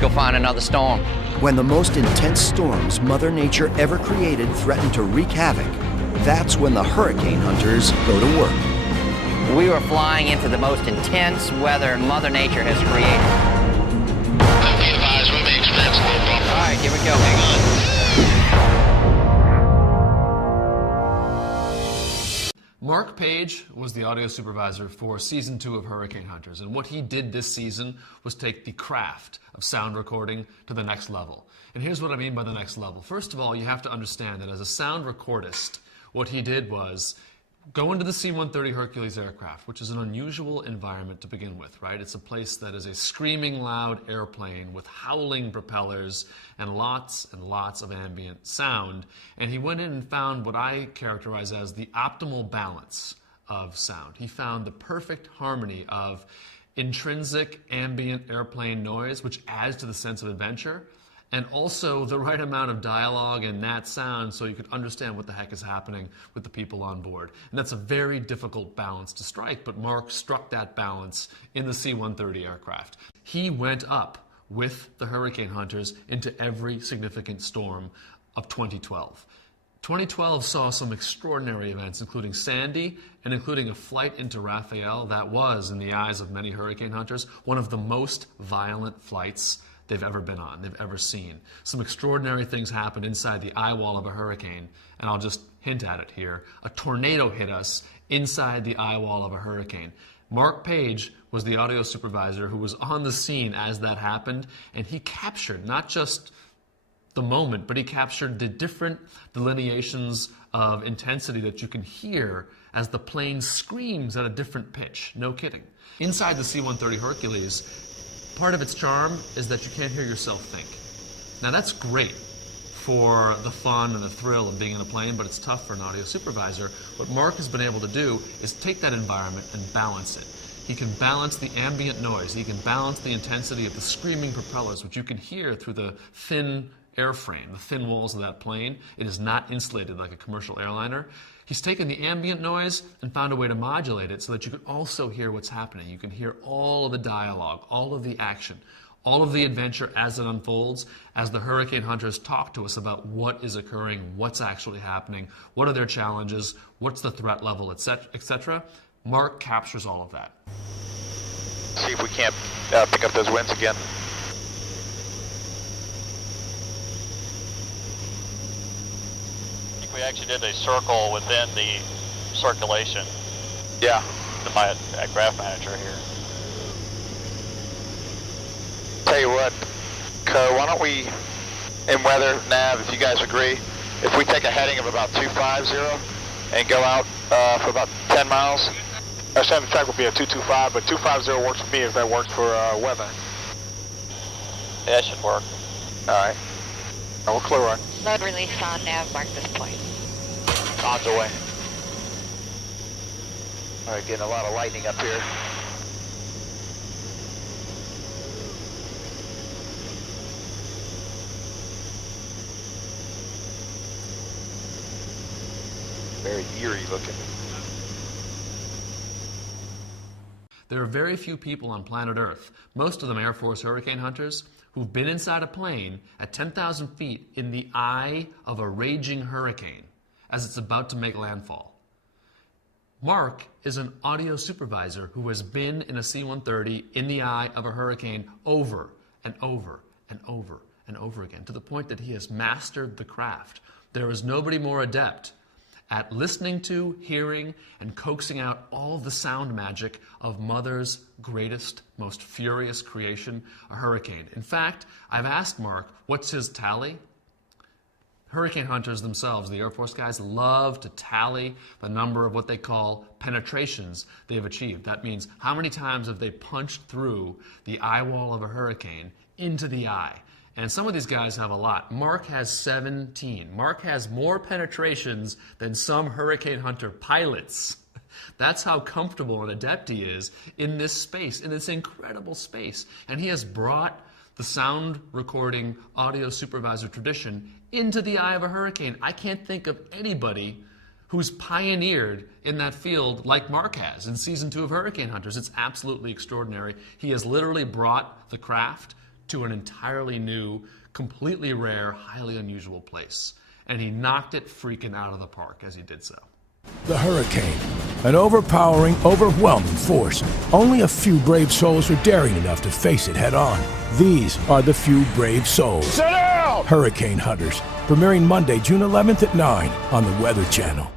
go find another storm. When the most intense storms Mother Nature ever created threaten to wreak havoc, that's when the hurricane hunters go to work. We were flying into the most intense weather Mother Nature has created. Be advised, we may experience a little bump. All right, here we go. Hang on. Mark Page was the audio supervisor for Season 2 of Hurricane Hunters, and what he did this season was take the craft of sound recording to the next level. And here's what I mean by the next level. First of all, you have to understand that as a sound recordist, what he did was go into the C-130 Hercules aircraft, which is an unusual environment to begin with, right? It's a place that is a screaming loud airplane with howling propellers and lots of ambient sound. And he went in and found what I characterize as the optimal balance of sound. He found the perfect harmony of intrinsic ambient airplane noise, which adds to the sense of adventure, and also the right amount of dialogue and that sound so you could understand what the heck is happening with the people on board. And that's a very difficult balance to strike, but Mark struck that balance in the C-130 aircraft. He went up with the Hurricane Hunters into every significant storm of 2012. 2012 saw some extraordinary events, including Sandy and including a flight into Raphael that was, in the eyes of many Hurricane Hunters, one of the most violent flights they've ever been on, they've ever seen. Some extraordinary things happened inside the eye wall of a hurricane, and I'll just hint at it here. A tornado hit us inside the eye wall of a hurricane. Mark Page was the audio supervisor who was on the scene as that happened, and he captured not just the moment, but he captured the different delineations of intensity that you can hear as the plane screams at a different pitch. No kidding. Inside the C-130 Hercules, part of its charm is that you can't hear yourself think. Now that's great for the fun and the thrill of being in a plane, but it's tough for an audio supervisor. What Mark has been able to do is take that environment and balance it. He can balance the ambient noise. He can balance the intensity of the screaming propellers, which you can hear through the thin airframe, the thin walls of that plane. It is not insulated like a commercial airliner. He's taken the ambient noise and found a way to modulate it so that you can also hear what's happening. You can hear all of the dialogue, all of the action, all of the adventure as it unfolds, as the Hurricane Hunters talk to us about what is occurring, what's actually happening, what are their challenges, what's the threat level, etc. Mark captures all of that. See if we can't pick up those winds again. We actually did a circle within the circulation. Yeah. My graph manager here. Tell you what, Co, why don't we, in weather, nav, if you guys agree, if we take a heading of about 250 and go out for about 10 miles? Our standard track would be a 225, but 250 works for me if that works for weather. Yeah, that should work. All right. We'll clear run. Load release on nav, mark this point. On the way. All right, getting a lot of lightning up here. Very eerie looking. There are very few people on planet Earth, most of them Air Force Hurricane Hunters, who've been inside a plane at 10,000 feet in the eye of a raging hurricane as it's about to make landfall. Mark is an audio supervisor who has been in a C-130 in the eye of a hurricane over and over and over and over again, to the point that he has mastered the craft. There is nobody more adept at listening to, hearing, and coaxing out all the sound magic of Mother's greatest, most furious creation, a hurricane. In fact, I've asked Mark, what's his tally? Hurricane hunters themselves, the Air Force guys, love to tally the number of what they call penetrations they've achieved. That means how many times have they punched through the eye wall of a hurricane into the eye. And some of these guys have a lot. Mark has 17. Mark has more penetrations than some hurricane hunter pilots. That's how comfortable and adept he is in this space, in this incredible space. And he has brought the sound recording audio supervisor tradition into the eye of a hurricane. I can't think of anybody who's pioneered in that field like Mark has in Season 2 of Hurricane Hunters. It's absolutely extraordinary. He has literally brought the craft to an entirely new, completely rare, highly unusual place. And he knocked it freaking out of the park as he did so. The hurricane, an overpowering, overwhelming force. Only a few brave souls are daring enough to face it head on. These are the few brave souls. Sit down! Hurricane Hunters, premiering Monday, June 11th at 9 on the Weather Channel.